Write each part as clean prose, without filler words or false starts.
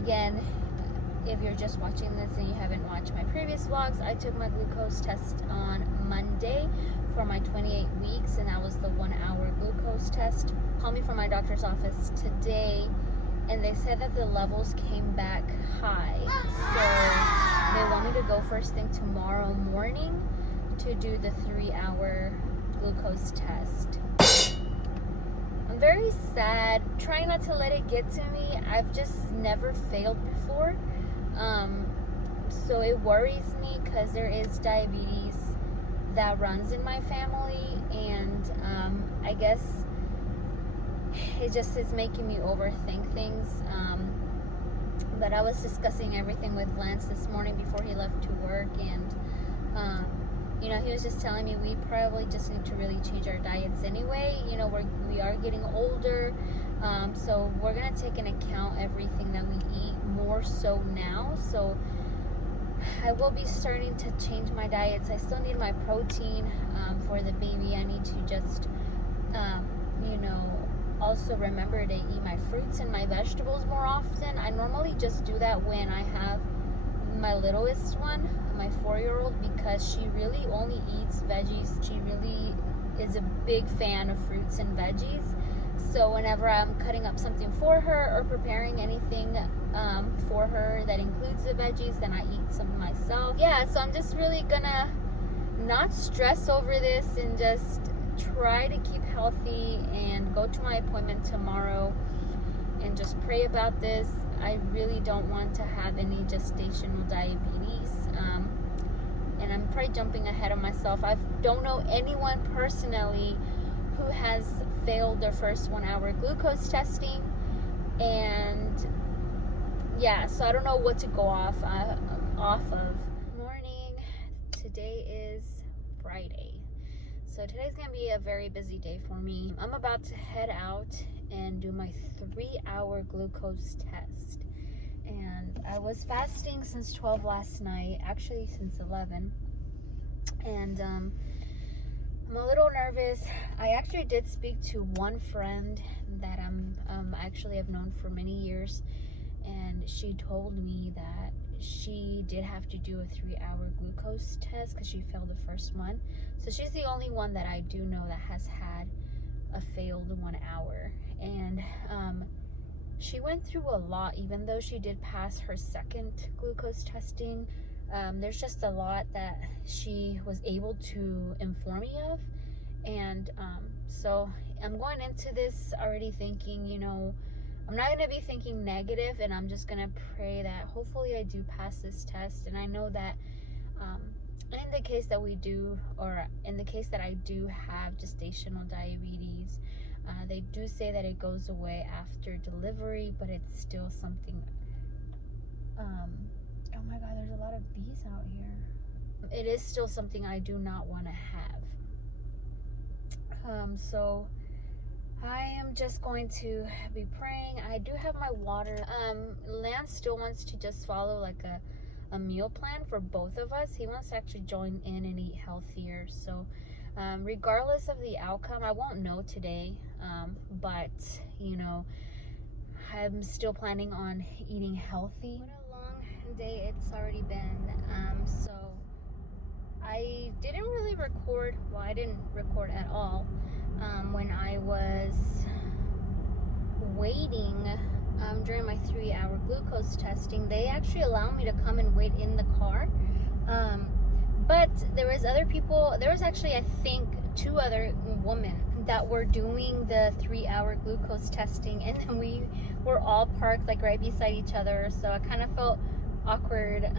again, if you're just watching this and you haven't watched my previous vlogs, I took my glucose test on Monday for my 28 weeks, and that was the 1-hour glucose test. Called me from my doctor's office today, and they said that the levels came back high. So they want me to go first thing tomorrow morning to do the 3-hour glucose test. I'm very sad, trying not to let it get to me. I've just never failed before. So it worries me because there is diabetes that runs in my family, and I guess it just is making me overthink things. But I was discussing everything with Lance this morning before he left to work, and you know, he was just telling me we probably just need to really change our diets anyway. You know, we are getting older, so we're gonna take into account everything that we eat more so now. So I will be starting to change my diets. I still need my protein for the baby. I need to just, you know, also remember to eat my fruits and my vegetables more often. I normally just do that when I have my littlest one, my 4-year-old, because she really only eats veggies. She really is a big fan of fruits and veggies. So whenever I'm cutting up something for her or preparing anything for her that includes the veggies, then I eat some myself. Yeah, so I'm just really gonna not stress over this and just try to keep healthy and go to my appointment tomorrow and just pray about this. I really don't want to have any gestational diabetes, and I'm probably jumping ahead of myself. I don't know anyone personally who has failed their first 1-hour glucose testing, and yeah, so I don't know what to go off of. Morning. Today is Friday, so today's gonna be a very busy day for me. I'm about to head out and do my 3-hour glucose test, and I was fasting since 12 last night, actually since 11, and I'm a little nervous. I actually did speak to one friend that I'm actually have known for many years, and she told me that she did have to do a 3-hour glucose test because she failed the first one. So she's the only one that I do know that has had a failed 1 hour, and she went through a lot. Even though she did pass her second glucose testing, there's just a lot that she was able to inform me of, and so I'm going into this already thinking, you know, I'm not going to be thinking negative, and I'm just going to pray that hopefully I do pass this test. And I know that in the case that we do, or in the case that I do have gestational diabetes, they do say that it goes away after delivery, but it's still something. Oh my God, there's a lot of bees out here. It is still something I do not want to have. So I am just going to be praying. I do have my water. Lance still wants to just follow like a meal plan for both of us. He wants to actually join in and eat healthier. So regardless of the outcome, I won't know today, but you know, I'm still planning on eating healthy. What a long day it's already been. So I didn't really record, well, I didn't record at all when I was waiting during my 3-hour glucose testing. They actually allowed me to come and wait in the car, but there was other people. There was actually, I think, 2 other women that were doing the 3-hour glucose testing, and then we were all parked like right beside each other, so I kind of felt awkward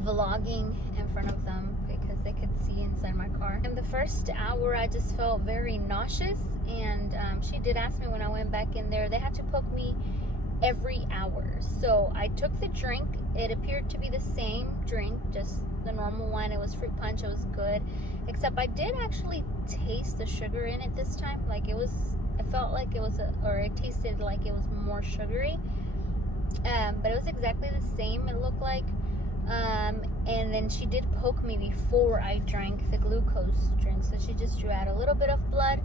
vlogging in front of them because they could see inside my car. In the first hour, I just felt very nauseous, and she did ask me when I went back in there. They had to poke me every hour, so I took the drink. It appeared to be the same drink, just the normal one. It was fruit punch. It was good, except I did actually taste the sugar in it this time. Like it felt like it was it tasted like it was more sugary, but it was exactly the same, it looked like. And then she did poke me before I drank the glucose drink, so she just drew out a little bit of blood,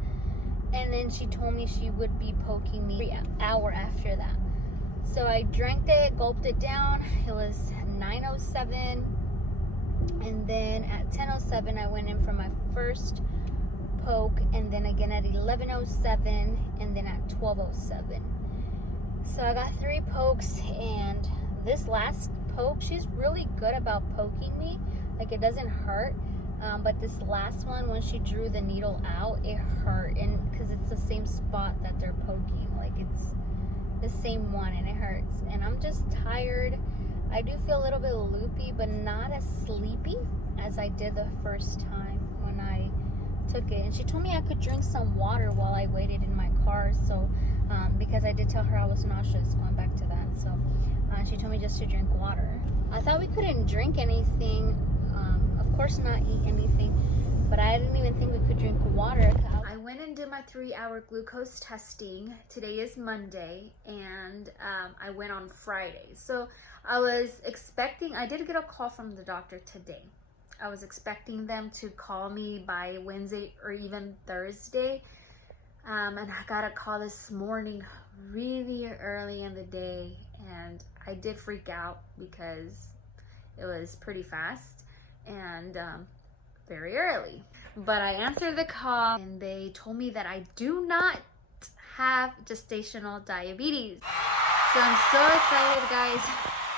and then she told me she would be poking me every hour after that. So I drank it, gulped it down. It was 9:07, and then at 10:07 I went in for my first poke, and then again at 11:07, and then at 12:07. So I got 3 pokes, and this last poke, she's really good about poking me. Like, it doesn't hurt. But this last one, when she drew the needle out, it hurt, and because it's the same spot that they're poking, like it's the same one, and it hurts. And I'm just tired. I do feel a little bit loopy, but not as sleepy as I did the first time when I took it. And she told me I could drink some water while I waited in my car, so because I did tell her I was nauseous, going back to that. So she told me just to drink water. I thought we couldn't drink anything, of course not eat anything, but I didn't even think we could drink water. I went and did my 3-hour glucose testing. Today is Monday, and I went on Friday. So I was expecting, I did get a call from the doctor today. I was expecting them to call me by Wednesday or even Thursday. And I got a call this morning really early in the day, and I did freak out because it was pretty fast and very early. But I answered the call, and they told me that I do not have gestational diabetes. So I'm so excited, guys,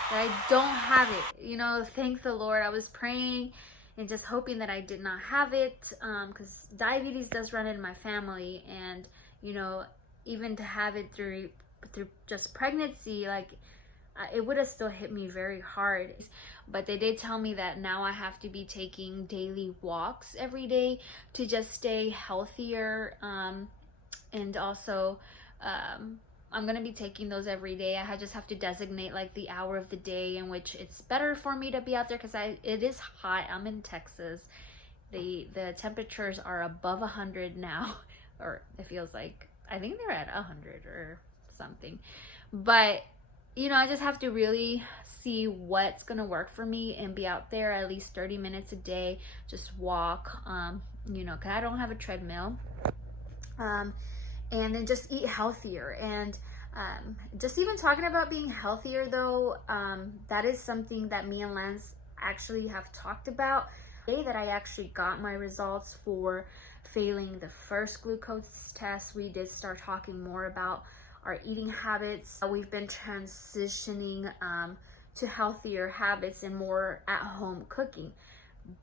that I don't have it. You know, thank the Lord. I was praying and just hoping that I did not have it, because diabetes does run in my family, and you know, even to have it through just pregnancy, like it would have still hit me very hard. But they did tell me that now I have to be taking daily walks every day to just stay healthier, and also I'm gonna be taking those every day. I just have to designate like the hour of the day in which it's better for me to be out there, because it is hot. I'm in Texas. The temperatures are above 100 now, or it feels like, I think they're at 100 or something. But you know, I just have to really see what's gonna work for me and be out there at least 30 minutes a day, just walk, you know, because I don't have a treadmill, and then just eat healthier. And just even talking about being healthier though, that is something that me and Lance actually have talked about. The day that I actually got my results for failing the first glucose test, we did start talking more about our eating habits. We've been transitioning to healthier habits and more at-home cooking.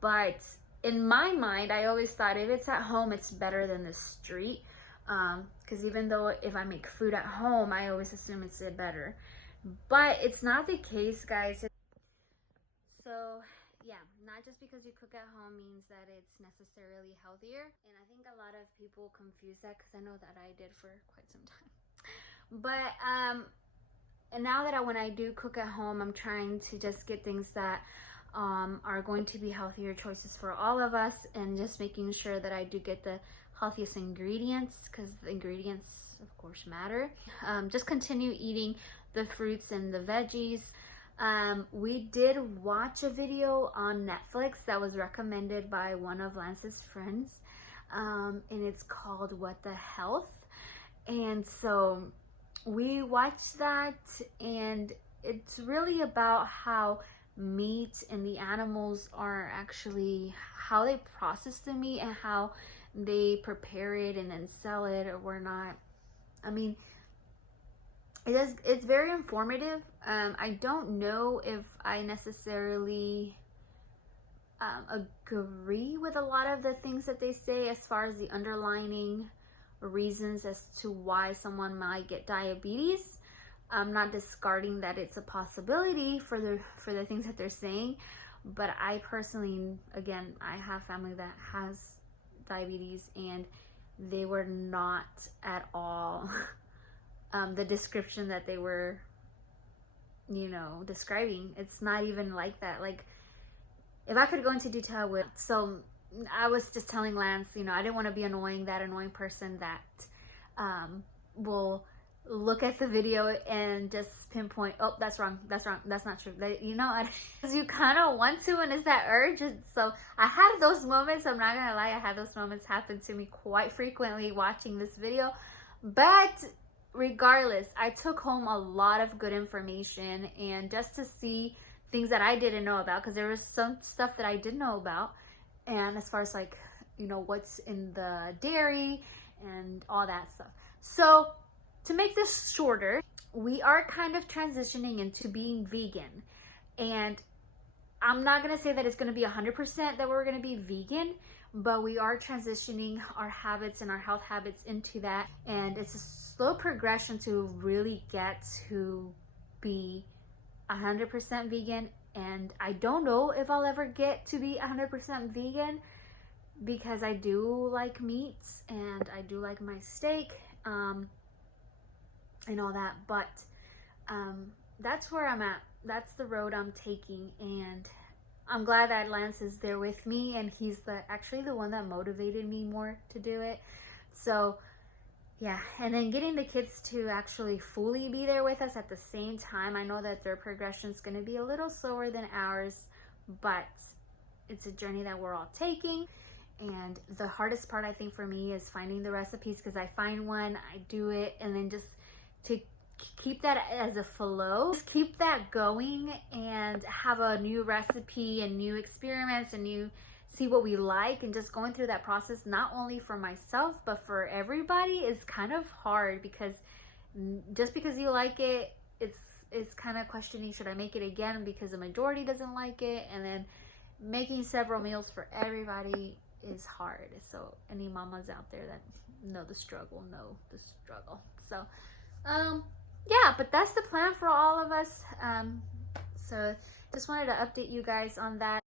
But in my mind, I always thought if it's at home, it's better than the street. Because even though if I make food at home, I always assume it's better. But it's not the case, guys. So yeah, not just because you cook at home means that it's necessarily healthier. And I think a lot of people confuse that, because I know that I did for quite some time. But and now that when I do cook at home, I'm trying to just get things that are going to be healthier choices for all of us, and just making sure that I do get the healthiest ingredients, because the ingredients of course matter. Just continue eating the fruits and the veggies. We did watch a video on Netflix that was recommended by one of Lance's friends, and it's called What the Health. And so we watched that, and it's really about how meat and the animals are actually, how they process the meat and how they prepare it and then sell it or not. I mean, it's very informative. I don't know if I necessarily agree with a lot of the things that they say as far as the underlining reasons as to why someone might get diabetes. I'm not discarding that it's a possibility for the things that they're saying, but I personally, again, I have family that has diabetes, and they were not at all the description that they were, you know, describing. It's not even like that. Like, if I could go into detail, I would. So I was just telling Lance, you know, I didn't want to be annoying, that annoying person that will look at the video and just pinpoint, oh, that's wrong, that's not true. You know, you kind of want to, and it's that urge. And so I had those moments, I'm not gonna lie, I had those moments happen to me quite frequently watching this video. But regardless, I took home a lot of good information, and just to see things that I didn't know about, because there was some stuff that I didn't know about, and as far as like, you know, what's in the dairy and all that stuff. So to make this shorter, we are kind of transitioning into being vegan, and I'm not going to say that it's going to be 100% that we're going to be vegan, but we are transitioning our habits and our health habits into that. And it's a slow progression to really get to be 100% vegan. And I don't know if I'll ever get to be 100% vegan, because I do like meats and I do like my steak and all that. But that's where I'm at. That's the road I'm taking, and I'm glad that Lance is there with me, and he's actually the one that motivated me more to do it. So yeah, and then getting the kids to actually fully be there with us at the same time. I know that their progression is going to be a little slower than ours, but it's a journey that we're all taking. And the hardest part, I think, for me is finding the recipes, because I find one, I do it, and then just to keep that as a flow, just keep that going and have a new recipe and new experiments and new see what we like, and just going through that process, not only for myself but for everybody, is kind of hard, because just because you like it, it's kind of questioning, should I make it again because the majority doesn't like it? And then making several meals for everybody is hard. So any mamas out there that know the struggle. So yeah, but that's the plan for all of us. So just wanted to update you guys on that.